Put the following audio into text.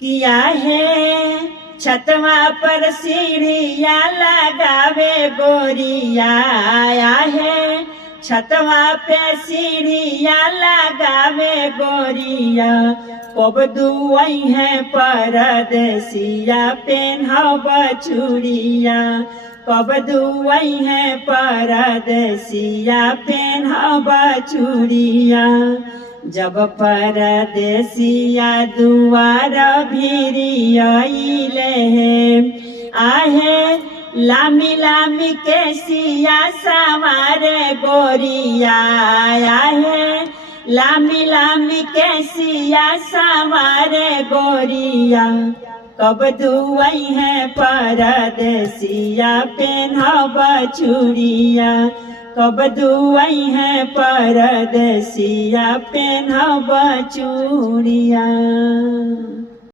किया है छतवा पर सीढ़िया लगावे गोरिया आया है छतवा पे सीढ़िया लगावे गोरिया कब दुआई है परदेसिया पेन्हब चूड़िया कब दुआई है परदेसिया पेन्हब चूड़िया जब परदेसिया दुआर भिरियले आहे लामी लामी के सिया सवारे गोरिया आहे लामी लामी के सिया सवारे गोरिया कब दुआई है परदेसिया पेन्हब चूड़िया कब दुआई है परदेसिया पेन्हब चूड़िया।